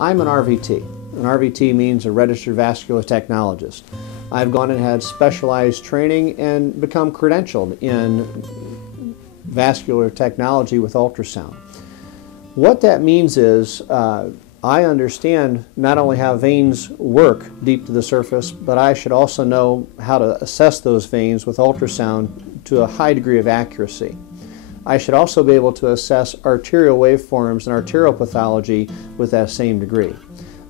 I'm an RVT. An RVT means a Registered Vascular Technologist. I've gone and had specialized training and become credentialed in vascular technology with ultrasound. What that means is I understand not only how veins work deep to the surface, but I should also know how to assess those veins with ultrasound to a high degree of accuracy. I should also be able to assess arterial waveforms and arterial pathology with that same degree.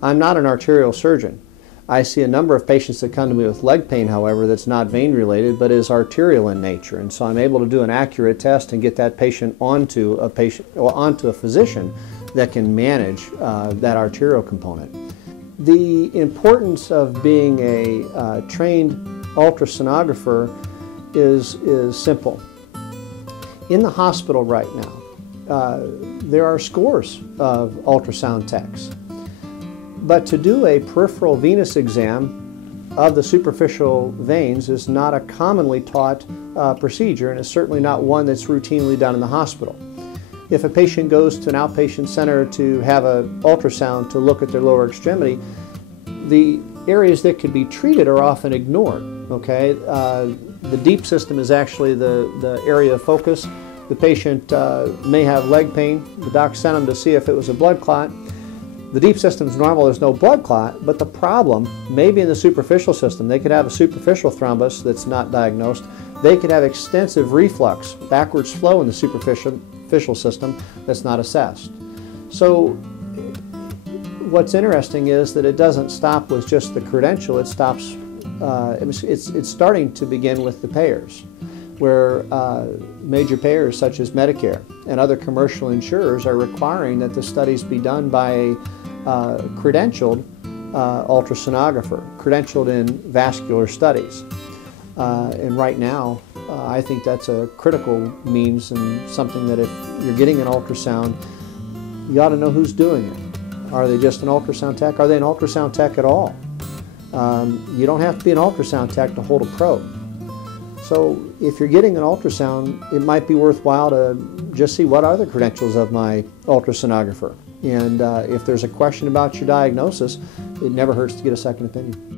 I'm not an arterial surgeon. I see a number of patients that come to me with leg pain, however, that's not vein related but is arterial in nature, and so I'm able to do an accurate test and get that patient onto a physician that can manage that arterial component. The importance of being a trained ultrasonographer is simple. In the hospital right now, there are scores of ultrasound techs. But to do a peripheral venous exam of the superficial veins is not a commonly taught procedure, and it's certainly not one that's routinely done in the hospital. If a patient goes to an outpatient center to have an ultrasound to look at their lower extremity, the areas that could be treated are often ignored. Okay, the deep system is actually the area of focus. The patient may have leg pain. The doc sent them to see if it was a blood clot. The deep system is normal, there's no blood clot, but the problem may be in the superficial system. They could have a superficial thrombus that's not diagnosed. They could have extensive reflux, backwards flow in the superficial system that's not assessed. So what's interesting is that it doesn't stop with just the credential, it stops, it's starting to begin with the payers, where major payers such as Medicare and other commercial insurers are requiring that the studies be done by a credentialed ultrasonographer, credentialed in vascular studies. And right now, I think that's a critical means and something that if you're getting an ultrasound, you ought to know who's doing it. Are they just an ultrasound tech? Are they an ultrasound tech at all? You don't have to be an ultrasound tech to hold a probe. So if you're getting an ultrasound, it might be worthwhile to just see what are the credentials of my ultrasonographer. And if there's a question about your diagnosis, it never hurts to get a second opinion.